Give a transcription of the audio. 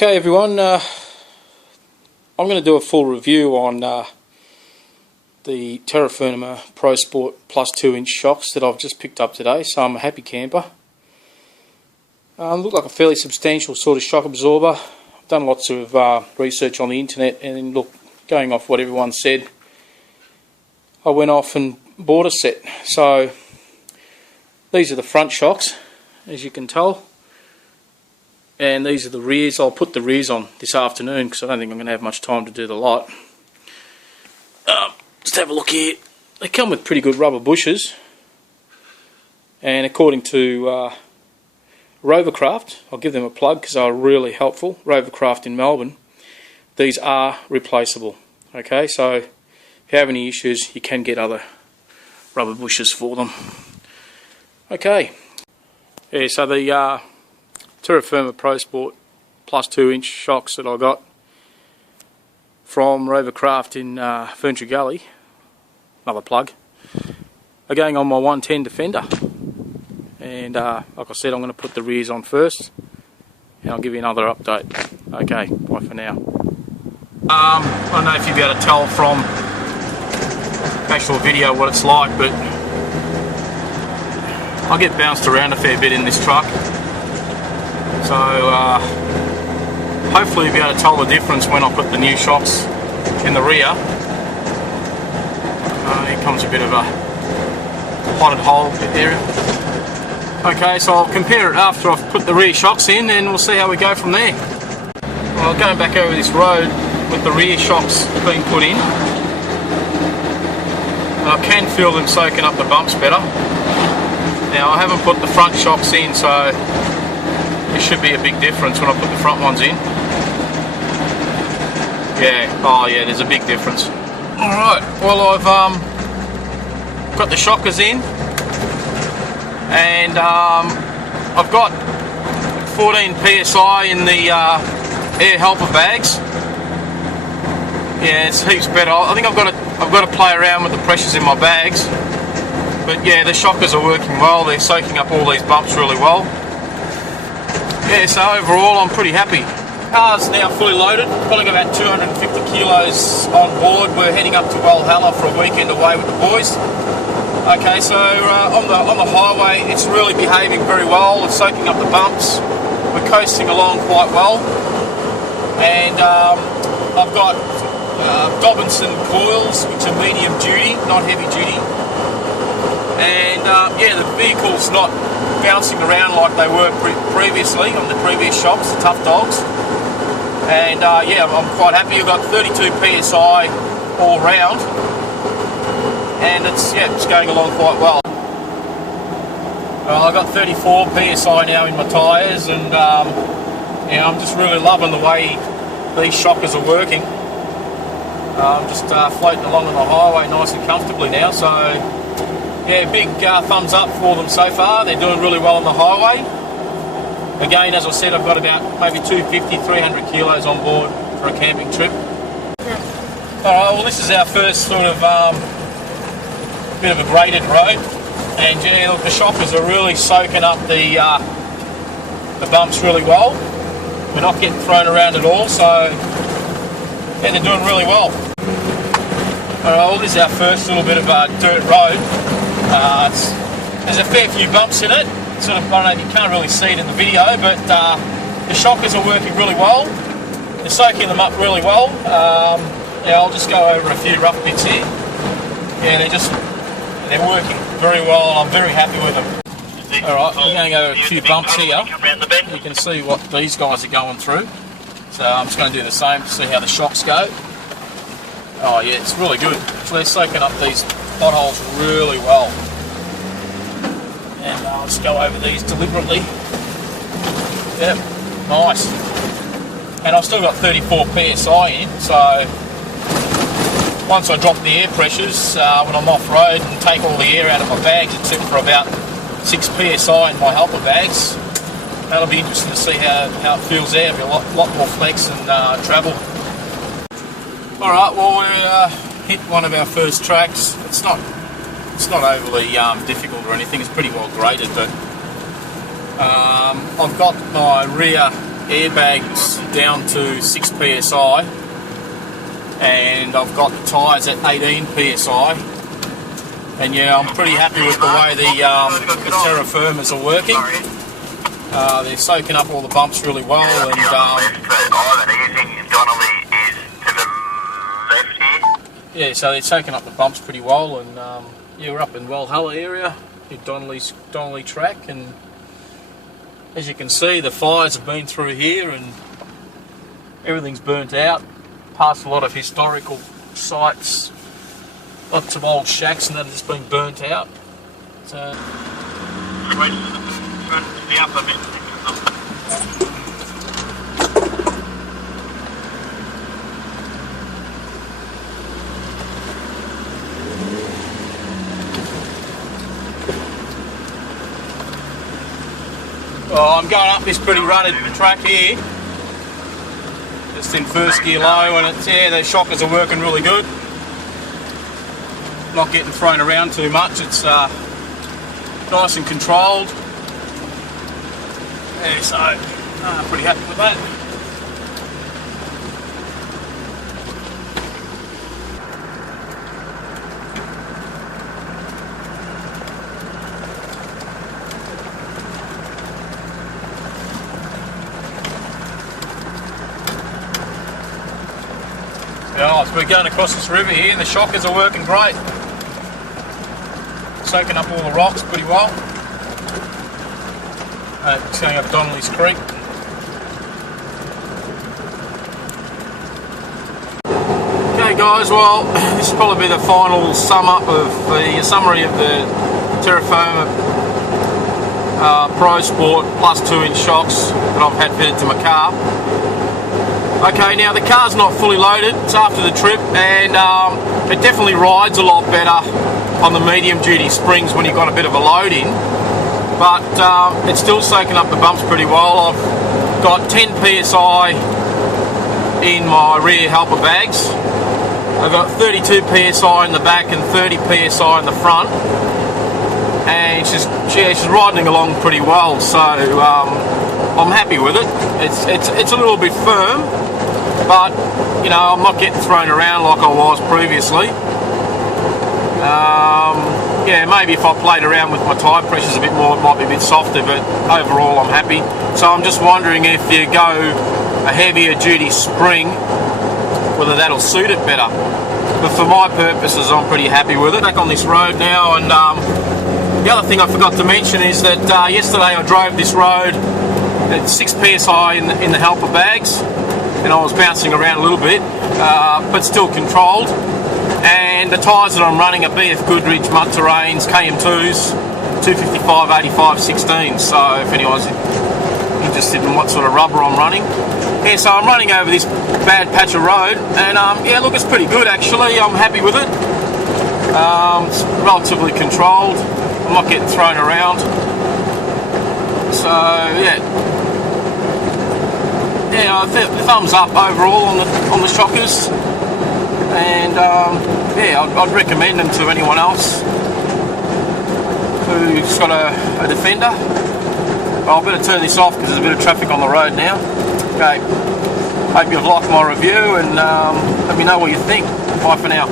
Okay everyone, I'm going to do a full review on the Terrafirma Prosport plus 2-inch shocks that I've just picked up today, so I'm a happy camper. Look like a fairly substantial sort of shock absorber. I've done lots of research on the internet, and look, going off what everyone said, I went off and bought a set. So these are the front shocks, as you can tell. And these are the rears. I'll put the rears on this afternoon because I don't think I'm going to have much time to do the lot. Just have a look here. They come with pretty good rubber bushes. And according to Rovercraft, I'll give them a plug because they're really helpful. Rovercraft in Melbourne. These are replaceable. Okay, so if you have any issues, you can get other rubber bushes for them. Okay. Yeah, so the Terrafirma Prosport plus 2-inch shocks that I got from Rovercraft in Ferntree Gully, another plug, are going on my 110 Defender. And like I said, I'm going to put the rears on first and I'll give you another update. Okay, bye for now. I don't know if you'll be able to tell from actual video what it's like, but I get bounced around a fair bit in this truck. So hopefully you'll be able to tell the difference when I put the new shocks in the rear. Here comes a bit of a potted hole area. Okay, so I'll compare it after I've put the rear shocks in and we'll see how we go from there. Well, going back over this road with the rear shocks being put in, I can feel them soaking up the bumps better. Now I haven't put the front shocks in, so there should be a big difference when I put the front ones in. Yeah, oh yeah, there's a big difference. Alright, well I've got the shockers in, and I've got 14 PSI in the air helper bags. Yeah, it's heaps better. I think I've got to play around with the pressures in my bags. But yeah, the shockers are working well. They're soaking up all these bumps really well. Yeah, so overall I'm pretty happy. Car's now fully loaded, probably got about 250 kilos on board. We're heading up to Walhalla for a weekend away with the boys. Okay, so on the highway it's really behaving very well. It's soaking up the bumps. We're coasting along quite well. And I've got Dobinson coils, which are medium duty, not heavy duty. And yeah, the vehicle's not bouncing around like they were previously on the previous shocks, the Tough Dogs. And yeah, I'm quite happy. I've got 32 PSI all round, and it's going along quite well. I've got 34 PSI now in my tyres, and yeah, I'm just really loving the way these shockers are working. I'm just floating along on the highway nice and comfortably now, so yeah, big thumbs up for them so far. They're doing really well on the highway. Again, as I said, I've got about maybe 250, 300 kilos on board for a camping trip. Alright, well this is our first sort of bit of a graded road. And yeah, look, the shockers are really soaking up the bumps really well. We're not getting thrown around at all, so yeah, they're doing really well. Alright, well this is our first little bit of a dirt road. There's a fair few bumps in it. Sort of, I don't know if you can't really see it in the video, but the shockers are working really well. They're soaking them up really well. Yeah, I'll just go over a few rough bits here. Yeah, they're working very well, and I'm very happy with them. Alright, we're going over a few bumps here. You can see what these guys are going through. So I'm just going to do the same to see how the shocks go. Oh yeah, it's really good. So they're soaking up these potholes really well. And I'll just go over these deliberately. Yep, nice. And I've still got 34 PSI in, so once I drop the air pressures when I'm off-road and take all the air out of my bags, except for about 6 PSI in my helper bags, that'll be interesting to see how it feels there. It'll be a lot more flex and travel. Alright, well we hit one of our first tracks. It's not overly difficult or anything. It's pretty well graded, but I've got my rear airbags down to 6 psi, and I've got the tyres at 18 psi. And yeah, I'm pretty happy with the way the Terrafirmas are working. They're soaking up all the bumps really well, and yeah, so they're soaking up the bumps pretty well. And yeah, we're up in Walhalla area, in Donnelly track, and as you can see, the fires have been through here and everything's burnt out. Past a lot of historical sites, lots of old shacks and that have just been burnt out. So well, I'm going up this pretty rutted track here, just in first gear low, and it's, yeah, the shockers are working really good. Not getting thrown around too much. It's nice and controlled. Yeah, so pretty happy with that. Yeah, so we're going across this river here. The shockers are working great. Soaking up all the rocks pretty well. It's going up Donnelly's Creek. Okay guys, well, this will probably be the final summary of the Terrafirma Prosport plus 2-inch shocks that I've had fitted to my car. Okay, now the car's not fully loaded, it's after the trip, and it definitely rides a lot better on the medium duty springs when you've got a bit of a load in, but it's still soaking up the bumps pretty well. I've got 10 psi in my rear helper bags. I've got 32 psi in the back and 30 psi in the front, and she's riding along pretty well, so I'm happy with it. It's a little bit firm, but you know, I'm not getting thrown around like I was previously. Yeah, maybe if I played around with my tyre pressures a bit more, it might be a bit softer, but overall I'm happy. So I'm just wondering if you go a heavier duty spring, whether that'll suit it better. But for my purposes, I'm pretty happy with it. Back on this road now, and the other thing I forgot to mention is that yesterday I drove this road at 6 psi in the helper bags, and I was bouncing around a little bit, but still controlled. And the tyres that I'm running are BF Goodrich Mud Terrains KM2s, 255 85 16. So if anyone's interested in what sort of rubber I'm running, yeah. So I'm running over this bad patch of road, and yeah, look, it's pretty good actually. I'm happy with it. It's relatively controlled. I'm not getting thrown around. So yeah, thumbs up overall on the shockers. And yeah, I'd recommend them to anyone else who's got a Defender. I better turn this off because there's a bit of traffic on the road now. Okay, hope you've liked my review, and let me know what you think. Bye for now.